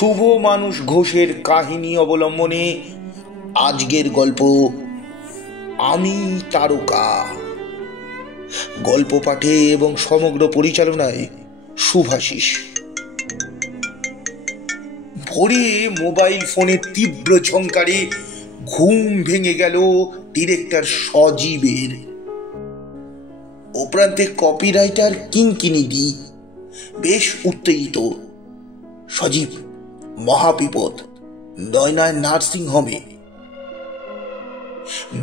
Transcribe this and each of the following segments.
শুভ মানুষ ঘোষের কাহিনী অবলম্বনে আজকের গল্প আমি তারকা। গল্প পাঠে এবং সমগ্র পরিচালনায় শুভাশিস। ভোরে মোবাইল ফোনের তীব্র ঝংকারে ঘুম ভেঙে গেল ডিরেক্টর সজীবের। ও প্রান্তে কপিরাইটার কিঙ্কিনিদি বেশ উত্তেজিত। সজীব, মহাবিপদ, নয়নার নার্সিং হোমে।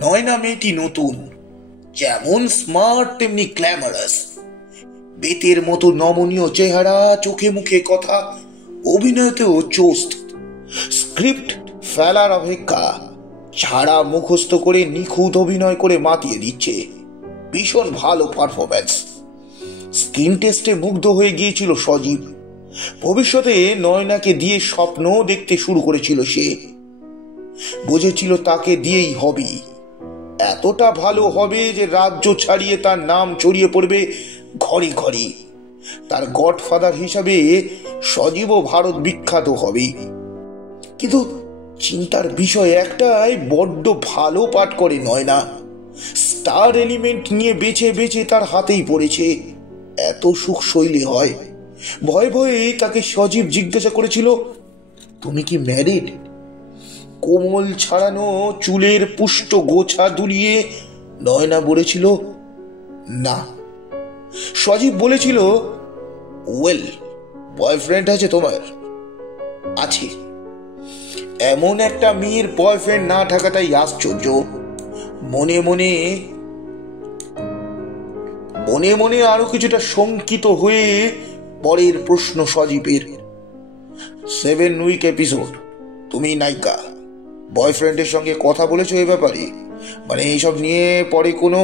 নয়না মেয়েটি নতুন, যেমন স্মার্ট তেমনি গ্ল্যামারাস। বেতের মতো নমনীয় চেহারা, চোখে মুখে কথা, অভিনয়তেও চোস্ত। স্ক্রিপ্ট ফেলার অপেক্ষা ছাড়া মুখস্থ করে নিখুঁত অভিনয় করে মাতিয়ে দিচ্ছে। ভীষণ ভালো পারফরম্যান্স। স্ক্রিন টেস্টে মুগ্ধ হয়ে গিয়েছিল সজীব। ভবিষ্যতে নয়নাকে দিয়ে স্বপ্ন দেখতে শুরু করেছিল সে। বুঝেছিল তাকে দিয়েই হবে, এতটা ভালো হবে যে রাজ্য ছাড়িয়ে তার নাম ছড়িয়ে পড়বে ঘরে ঘরে। তার গডফাদার হিসাবে সজীবও ভারত বিখ্যাত হবে। কিন্তু চিন্তার বিষয় একটাই, বড্ড ভালো পাঠ করে নয়না। স্টার এলিমেন্ট নিয়ে বেছে বেছে তার হাতেই পড়েছে। এত সুখ শৈলী হয়? ভয়ে ভয়ে তাকে সজীব জিজ্ঞাসা করেছিল, তুমি কি ম্যারিড? কোমল ছাড়ানো চুলের পুষ্ট গোছা দুলিয়ে নয়না বলেছিল, না। সজীব বলেছিল, ওয়েল, বয়ফ্রেন্ড আছে তোমার? আছে। এমন একটা মেয়ের বয়ফ্রেন্ড না থাকাটাই আশ্চর্য। মনে মনে আরো কিছুটা শঙ্কিত হয়ে পরের প্রশ্ন সজীবের, 7 উইক এপিসোড, তুমি নায়িকা, বয়ফ্রেন্ডের সঙ্গে কথা বলেছো এ ব্যাপারে? মানে এইসব নিয়ে পরে কোনো?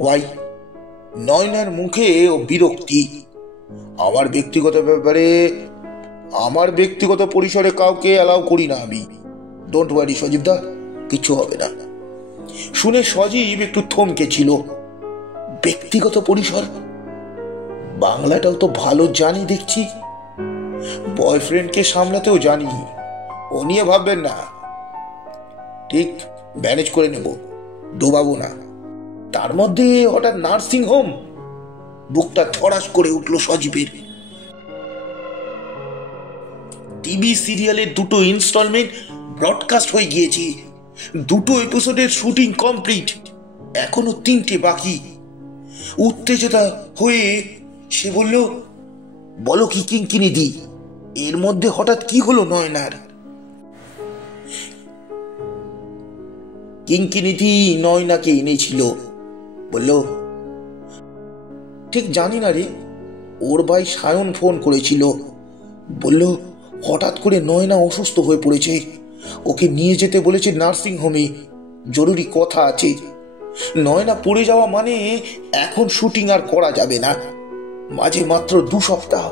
ওয়াই? নয়নার মুখে ও বিরক্তি। আমার ব্যক্তিগত পরিসরে কাউকে অ্যালাউ করি না আমি। ডোন্ট ওয়ারি সজীব দা, কিছু হবে না। শুনে সজীব একটু থমকে ছিল। ব্যক্তিগত পরিসর? বাংলাটাও তো ভালো জানি দেখছি। বয়ফ্রেন্ডকে সামলাতেও জানি, ও নিয়ে ভাববেন না, ঠিক ম্যানেজ করে নেব, ডোবাবো না। তার মধ্যে হঠাৎ নার্সিং হোম। বুকটা ধড়াস করে উঠল সজীবের। টিভি সিরিয়ালের 2টো ইনস্টলমেন্ট ব্রডকাস্ট হয়ে গিয়েছে। 2টো এপিসোডের শুটিং কমপ্লিট, এখনো 3টে বাকি। উত্তেজিতা হয়ে সে বলল, বলো কি কিঙ্কিনিদি, এর মধ্যে হঠাৎ কি হলো নয়নার? কিঙ্কিনিদি নয়নাকে এনেছিল। বলল, ঠিক জানি না রে, ওর ভাই সায়ন ফোন করেছিল। বলল হঠাৎ করে নয়না অসুস্থ হয়ে পড়েছে, ওকে নিয়ে যেতে বলেছে নার্সিং হোমে, জরুরি কথা আছে। নয়না পড়ে যাওয়া মানে এখন শুটিং আর করা যাবে না। মাঝে মাত্র 2 সপ্তাহ,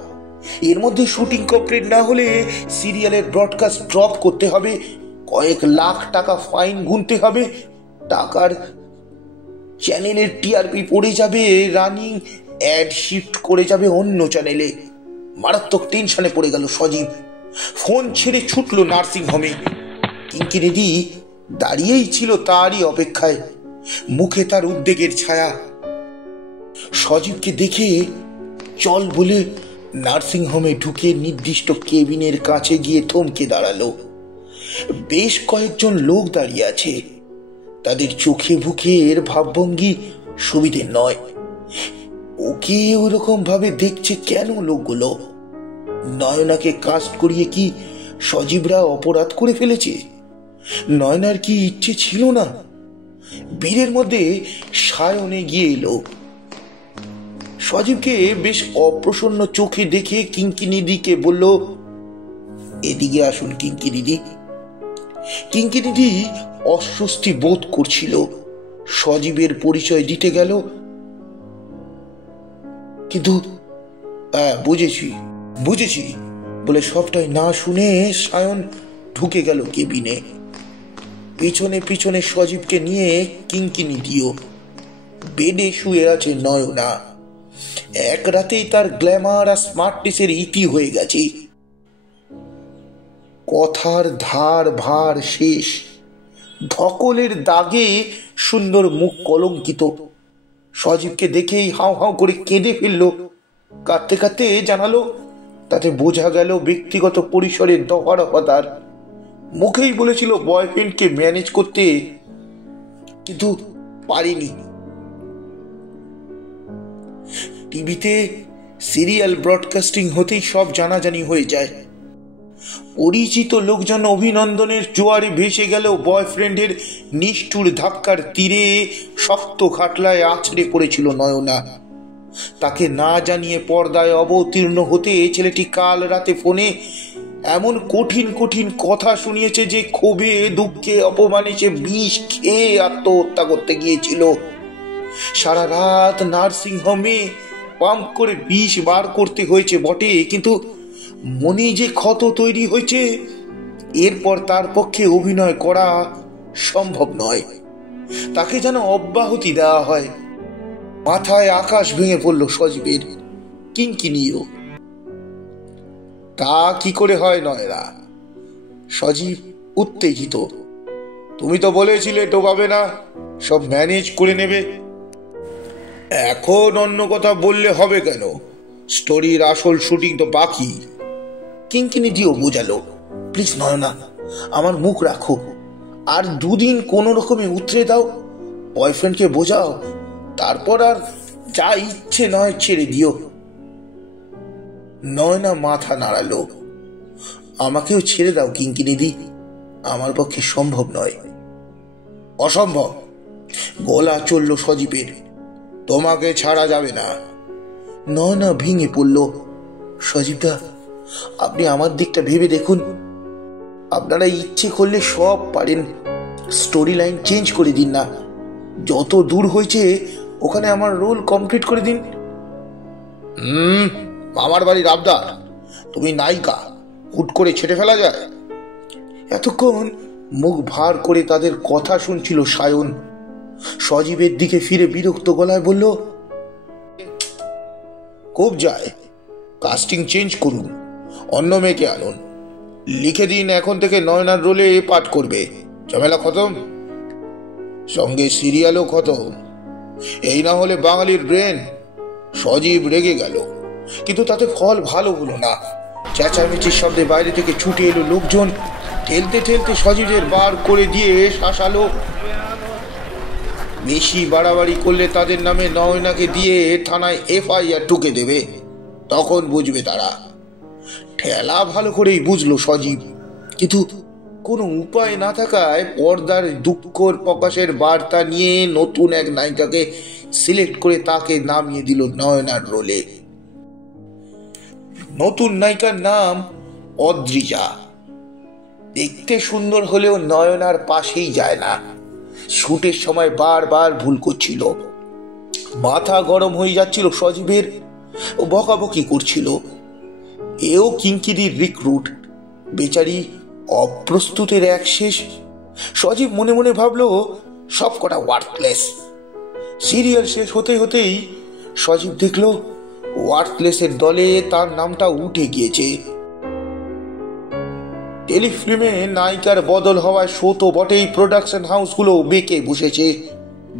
এর মধ্যে শুটিং কমপ্লিট না হলে সিরিয়ালের ব্রডকাস্ট ড্রপ করতে হবে, কয়েক লাখ টাকা ফাইন গুনতে হবে, টাকার চ্যানেলের টিআরপি পড়ে যাবে, রানিং অ্যাড শিফট করে যাবে অন্য চ্যানেলে। মারাত্মক টেনশনে পড়ে গেল সজীব। ফোন ছেড়ে ছুটল নার্সিং হোমে। কিঙ্কিনিদি দাঁড়িয়েই ছিল তারই অপেক্ষায়, মুখে তার উদ্বেগের ছায়া। সজীবকে দেখে চল বলে নার্সিং হোমে ঢুকে নির্দিষ্ট কেবিনের কাছে গিয়ে থমকে দাঁড়ালো। বেশ কয়েকজন লোক দাঁড়িয়ে আছে। তাদের চোখে মুখের ভাবভঙ্গি সুবিধে নয়। ওকে ওরকম ভাবে দেখছে কেন লোকগুলো? নয়নাকে কাস্ট করিয়ে কি সজীবরা অপরাধ করে ফেলেছে? নয়নার কি ইচ্ছে ছিল না? বীরের মধ্যে সায়নে গিয়ে এলো। সজীবকে বেশ অপ্রসন্ন চোখে দেখে কিঙ্কিনিদিকে বলল, এদিকে আসুন কিঙ্কিনিদি। কিঙ্কিনিদি অস্বস্তি বোধ করছিল। সজীবের পরিচয় দিতে গেল, কিন্তু বুঝেছি বলে সবটাই না শুনে সায়ন ঢুকে গেল কেবিনে। পিছনে পিছনে সজীবকে নিয়ে কিঙ্কিনিদিও। বেডে শুয়ে আছে নয়না। এক রাতেই তার গ্ল্যামার আর স্মার্টনেসের ইতি হয়ে গেছে। কথার ধার ভার শেষ, ধকলের দাগে সুন্দর মুখ কলঙ্কিত। সজীবকে দেখেই হাউ হাউ করে কেঁদে ফেলল। কাঁদতে কাঁদতে জানালো তাতে বোঝা গেল ব্যক্তিগত পরিসরে দফারফাতার। মুখেই বলেছিল বয়ফ্রেন্ডকে ম্যানেজ করতে, কিন্তু পারিনি। টিভিতে সিরিয়াল ব্রডকাস্টিং হতেই সব জানাজানি হয়ে যায়। পরিচিত লোকজন অভিনন্দনের জোয়ারে ভেসে গেল বয়ফ্রেন্ডের নিষ্ঠুর ধাক্কার তীরে শক্ত খাটলায় আছড়ে পড়েছিল নয়না। তাকে না জানিয়ে পর্দায় অবতীর্ণ হতে ছেলেটি কাল রাতে ফোনে এমন কঠিন কঠিন কথা শুনিয়েছে যে ক্ষোভে দুঃখে অপমানে সে বিষ খেয়ে আত্মহত্যা করতে গিয়েছিল। সারা রাত নার্সিং হোমে পাম্প করে বিষ বার করতে হয়েছে বটে, কিন্তু মনে যে ক্ষত তৈরি হয়েছে এরপর তার পক্ষে অভিনয় করা সম্ভব নয়। তাকে যেন অব্যাহতি দেওয়া হয়। মাথায় আকাশ ভেঙে পড়ল সজীবের। কিঙ্কিনিও তা কি করে হয় নয়না? সজীব উত্তেজিত। তুমি তো বলেছিলে ডোবাবে না, সব ম্যানেজ করে নেবে। এখন অন্য কথা বললে হবে কেন? স্টোরির আসল শুটিং তো বাকি। কিঙ্কিনি দিও বোঝালো, প্লিজ নয়না, আমার মুখ রাখো, আর দুদিন কোনো রকমে উতরে দাও, বয়ফ্রেন্ডকে বোঝাও, তারপর আর যা ইচ্ছে নয় ছেড়ে দিও। নয়না মাথা নাড়ালো। আমাকেও ছেড়ে দাও কিঙ্কিনি দি, আমার পক্ষে সম্ভব নয়। অসম্ভব, গলা চলল সজীবের। তোমাকে ছাড়া যাবে না। নয়না ভেঙে পড়ল। সজীবদা, আপনি আমার দিকটা ভেবে দেখুন। আপনারা ইচ্ছে করলে সব পারেন, স্টোরি লাইন চেঞ্জ করে দিন না। যত দূর হয়েছে ওখানে আমার রোল কমপ্লিট করে দিন। মামার বাড়ির আবদার, তুমি নায়িকা, হুট করে ছেড়ে ফেলা যায়? এতক্ষণ মুখ ভার করে তাদের কথা শুনছিল সায়ন। সজীবের দিকে ফিরে বিরক্ত গলায় বলল, খুব যায়, কাস্টিং চেঞ্জ করুন, অন্য মেয়েকে আনুন, লিখে দিন এখন থেকে নয়নার রোলে পাঠ করবে, ঝামেলা খতম, সঙ্গে সিরিয়ালও খতম। এই না হলে বাঙালির ব্রেন। সজীব রেগে গেল, কিন্তু তাতে ফল ভালো হলো না। চেঁচামেচির শব্দে বাইরে থেকে ছুটে এলো লোকজন। ঠেলতে ঠেলতে সজীবের বার করে দিয়ে শাসালো, বেশি বাড়াবাড়ি করলে তাদের নামে নয়নাকে দিয়ে থানায় FIR ঠুকে দেবে, তখন বুঝবে তারা। ঠেলা ভালো করেই বুঝলো সজীব, কিন্তু কোনো উপায় না থাকায় পর্দার দুঃখর প্রকাশের বার্তা নিয়ে নতুন এক নায়িকাকে সিলেক্ট করে তাকে নামিয়ে দিল নয়নার রোলে। নতুন নায়িকার নাম অদ্রিজা। দেখতে সুন্দর হলেও নয়নার পাশেই যায় না। শুটের সময় বারবার ভুল করছিল। মাথা গরম হয়ে যাচ্ছিল সজীবের, ও বকাবকি করছিল। এও কিঙ্কিরির রিক্রুট, বেচারি অপ্রস্তুতের এক শেষ। সজীব মনে মনে ভাবলো সব কটা ওয়ার্থলেস। সিরিয়াল শেষ হতে হতেই সজীব দেখলো ওয়ার্থলেসের দলে তার নামটা উঠে গিয়েছে। টেলিফিল্মে নায়িকার বদল হওয়ায় শো তো বটেই, প্রোডাকশন হাউসগুলো বেঁকে বসেছে।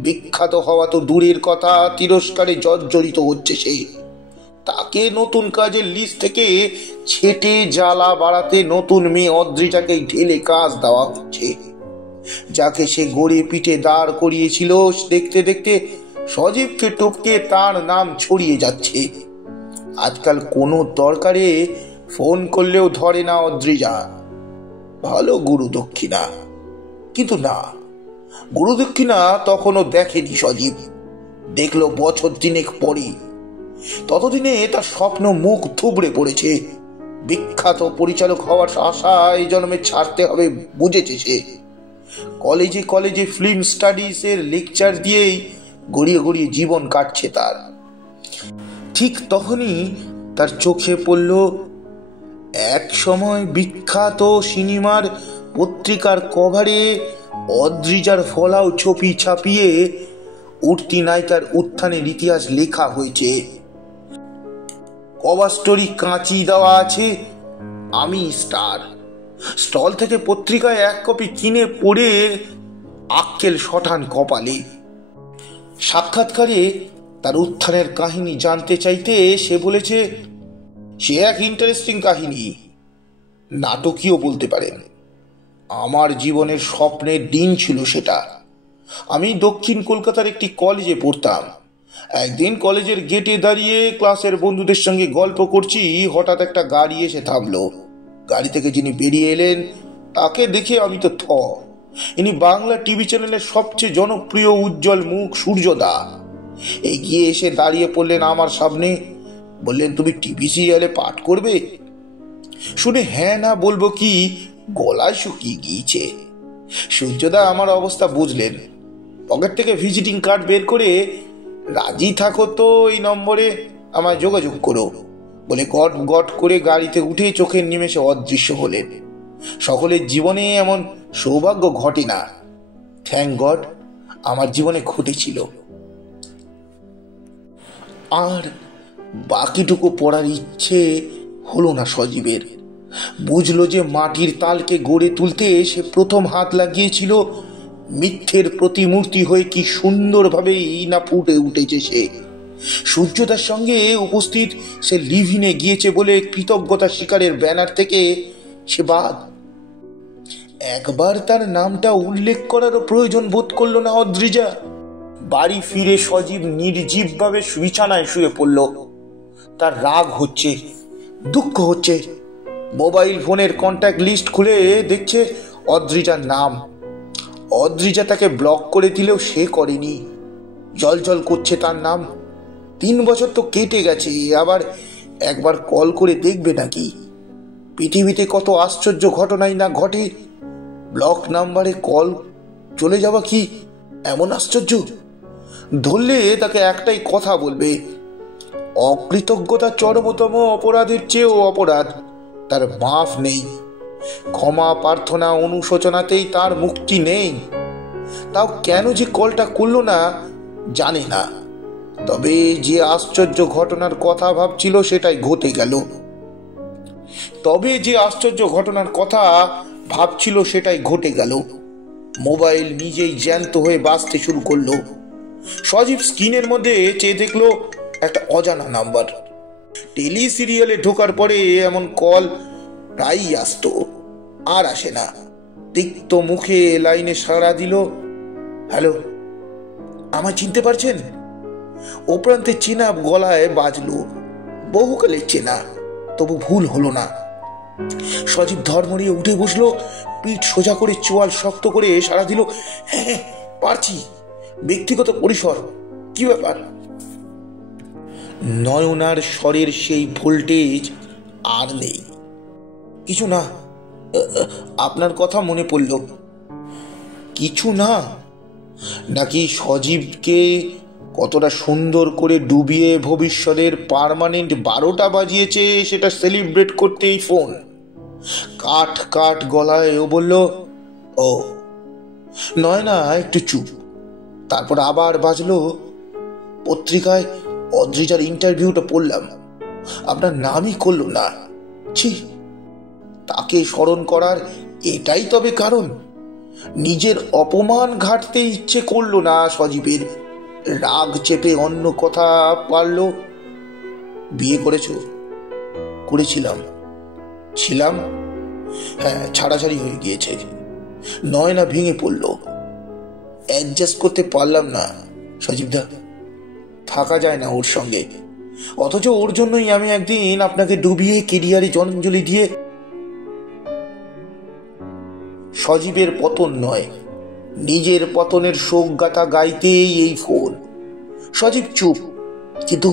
বিখ্যাত হওয়া তো দূরের কথা, তিরস্কারে জর্জরিত হচ্ছে সে। তাকে নতুন কাজের লিস্ট থেকে ছেটে জ্বালা বাড়াতে নতুন মেয়ে অদ্রিজাকে ঢেলে কাজ দেওয়া হচ্ছে। যাকে সে গড়ে পিঠে দাঁড় করিয়েছিল, দেখতে দেখতে সজীবকে টপকে তার নাম ছড়িয়ে যাচ্ছে। আজকাল কোনো দরকারে ফোন করলেও ধরে না অদ্রিজা। ভালো গুরু দক্ষিণা, কিন্তু না, গুরু দক্ষিণা তখনও দেখেনি সজীব। দেখলো বছর দিনেক পরই। ততদিনে তার স্বপ্ন মুখ থুবড়ে পড়েছে। বিখ্যাত পরিচালক হওয়ার আশা এই জন্মে ছাড়তে হবে বুঝেছে সে। কলেজে কলেজে ফিল্ম স্টাডিজ এর লেকচার দিয়েই গড়িয়ে গড়িয়ে জীবন কাটছে তার। ঠিক তখনই তার চোখে পড়ল এক সময় বিখ্যাত সিনেমার পত্রিকার কভারে অদ্রিজার ফলাও ছবি ছাপিয়ে উঠতি নায়িকার উত্থানের ইতিহাস লেখা হয়েছে। কভার স্টোরি কাঁচি দেওয়া আছে, আমি স্টার, স্টল থেকে পত্রিকায় এক কপি কিনে পড়ে আক্কেল শঠান কপালে। সাক্ষাৎকারে তার উত্থানের কাহিনী জানতে চাইতে সে বলেছে, সে এক ইন্টারেস্টিং কাহিনী, নাটকীয় বলতে পারেন। আমার জীবনের স্বপ্নের দিন ছিল সেটা। আমি দক্ষিণ কলকাতার একটি কলেজে পড়তাম। একদিন কলেজের গেটে দাঁড়িয়ে ক্লাসের বন্ধুদের সঙ্গে গল্প করছি, হঠাৎ একটা গাড়ি এসে থামলো। গাড়ি থেকে যিনি বেরিয়ে এলেন তাকে দেখে আমি তো ইনি বাংলা টিভি চ্যানেলের সবচেয়ে জনপ্রিয় উজ্জ্বল মুখ সূর্যদা। এগিয়ে এসে দাঁড়িয়ে পড়লেন আমার সামনে, বললেন, তুমি টিভি সিরিয়ালে পাঠ করবে? শুনে হ্যাঁ না বলবো কি, গলায় শুকিয়ে গিয়েছে। সূর্যদা আমার অবস্থা বুঝলেন, পকেট থেকে ভিজিটিং কার্ড বের করে, রাজি থাকো তো এই নম্বরে আমায় যোগাযোগ করো বলে গট গট করে গাড়িতে উঠে চোখের নিমেষে অদৃশ্য হলেন। সকলের জীবনে এমন সৌভাগ্য ঘটে না, থ্যাংক গড আমার জীবনে ঘটেছিল। আর বাকিটুকু পড়ার ইচ্ছে হলো না সজীবের। বুঝলো যে মাটির তালকে গড়ে তুলতে সে প্রথম হাত লাগিয়েছিল, মিথ্যের প্রতিমূর্তি হয়ে কি সুন্দরভাবেই না ফুটে উঠেছে সে। সূর্যদার সঙ্গে উপস্থিত সে লিভিনে গিয়েছে বলে কৃতজ্ঞতা স্বীকারের ব্যানার থেকে সে বাদ। একবার তার নামটা উল্লেখ করারও প্রয়োজন বোধ করলো না অদ্রিজা। বাড়ি ফিরে সজীব নির্জীবভাবে বিছানায় শুয়ে পড়ল। তার রাগ হচ্ছে, দুঃখ হচ্ছে। মোবাইল ফোনের কন্ট্যাক্ট লিস্ট খুলে দেখছে অদ্রিজার নাম। অদ্রিজা তাকে ব্লক করে দিলেও সে করেনি। জল জল করছে তার নাম। 3 বছর তো কেটে গেছে, আবার একবার কল করে দেখবে নাকি? পৃথিবীতে কত আশ্চর্য ঘটনাই না ঘটে। ব্লক নাম্বারে কল চলে যাওয়া কি এমন আশ্চর্য? ধরলে তাকে একটাই কথা বলবে, অকৃতজ্ঞতা চরমতম অপরাধের চেয়েও অপরাধ, তার মাফ নেই। ক্ষমা প্রার্থনা অনুশোচনাতেই তার মুক্তি নেই। তাও কেন যে কলটা করলো না জানে না। তবে যে আশ্চর্য ঘটনার কথা ভাবছিল সেটাই ঘটে গেল। মোবাইল নিজেই জ্যান্ত হয়ে বাজতে শুরু করলো। সজীব স্ক্রিনের মধ্যে চেয়ে দেখলো একটা অজানা নাম্বার। টেলি সিরিয়ালে ঢোকার পরে এমন কল প্রায়ই আসতো, আর আসে না। তিক্ত মুখে লাইনে সাড়া দিল, হ্যালো, আমায় চিনতে পারছেন? ও প্রান্তে চেনা গলায় বাজলো, বহুকালের চেনা, তবু ভুল হলো না। সজীব ধর্মড়িয়ে উঠে বসলো, পিঠ সোজা করে চোয়াল শক্ত করে সাড়া দিল, হ্যাঁ পারছি, ব্যক্তিগত পরিসর, কি ব্যাপার? নয়নার স্বরের সেই ভোল্টেজ আর নেই। কিছু না, আপনার কথা মনে পড়ল। কিছু না নাকি সজীবকে কতটা সুন্দর করে ডুবিয়ে ভবিষ্যতের পার্মানেন্ট 12টা বাজিয়েছে সেটা সেলিব্রেট করতেই ফোন। কাঠ কাঠ গলায় ও বলল, ও। নয়না একটু চুপ, তারপর আবার বাজলো, পত্রিকায় অদ্রিজার ইন্টারভিউটা পড়লাম, আপনার নামই করল না। ছি, তাকে স্মরণ করার এটাই তবে কারণ? নিজের অপমান ঘাটতে ইচ্ছে করলো না সজীবের। রাগ চেপে অন্য কথা পারল, বিয়ে করেছো? করেছিলাম। ছিলাম? হ্যাঁ, ছাড়াছাড়ি হয়ে গিয়েছে। নয়না ভেঙে পড়ল, অ্যাডজাস্ট করতে পারলাম না সজীবদা, থাকা যায় না ওর সঙ্গে। অথচ ওর জন্যই আমি একদিন আপনাকে ডুবিয়ে কেরিয়ারে জলাঞ্জলি দিয়ে। সজীবের পতন নয়, নিজের পতনের শোক গাথা গাইতেই এই ফোন। সজীব চুপ, কিন্তু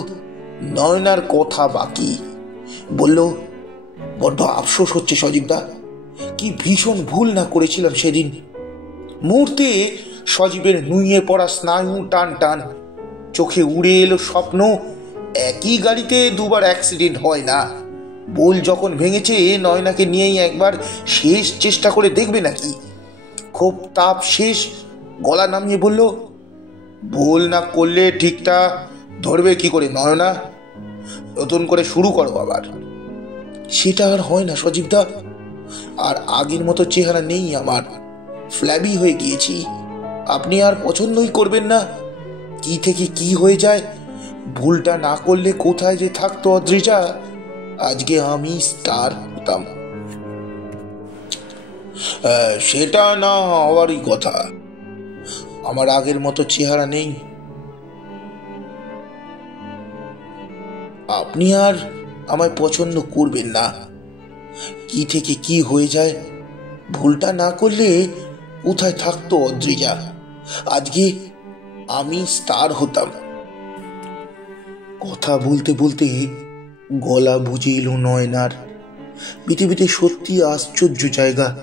নয়নার কথা বাকি। বলল, বড্ড আফসোস হচ্ছে সজীবদা, কি ভীষণ ভুল না করেছিলাম সেদিন। মুহূর্তে সজীবের নুইয়ে পড়া স্নায়ু টান টান, চোখে উড়ে এলো স্বপ্ন। একই গাড়িতে দুবার অ্যাক্সিডেন্ট হয় না। বোল যখন ভেঙেছে, নয়নাকে নিয়েই একবার শেষ চেষ্টা করে দেখবে নাকি। খুব তাপ শেষ, গলা নামিয়ে বলল, বোল না করলে ঠিকটা ধরবে কি করে নয়না? নতুন করে শুরু করো আবার। সেটা আর হয় না সজীবদা, আর আগের মতো চেহারা নেই আমার, ফ্ল্যাবি হয়ে গিয়েছি। আপনি আর পছন্দই করবেন না। কি থেকে কি হয়ে যায়, ভুলটা না করলে কোথায় যে থাকতো অদ্রিজা, আজকে আমি স্টার হতাম। সেটা না হওয়ারই কথা। আমার আগের মতো চেহারা নেই। আপনি আর আমায় পছন্দ করবেন না। কি থেকে কি হয়ে যায়, ভুলটা না করলে কোথায় থাকতো অদ্রিজা, আজকে আমি স্টার হতাম। কথা বলতে বলতে গলা বুঝে এলো নয়নার। পৃথিবীতে সত্যি আশ্চর্য জায়গা।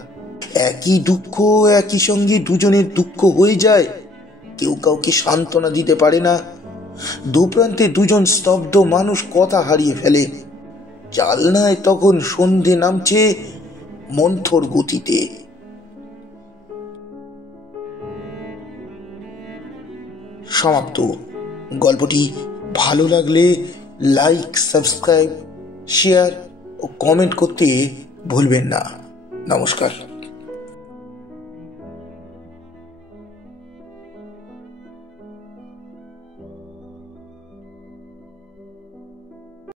একই দুঃখ, একই সঙ্গে দুজনের দুঃখ হয়ে যায়। কেউ কাউকে সান্ত্বনা দিতে পারে না। দুপ্রান্তে দুজন স্তব্ধ মানুষ কথা হারিয়ে ফেলে। জানলায় তখন সন্ধে নামছে মন্থর গতিতে। সমাপ্ত। গল্পটি ভালো লাগলে লাইক, সাবস্ক্রাইব, শেয়ার ও কমেন্ট করতে ভুলবেন না। নমস্কার।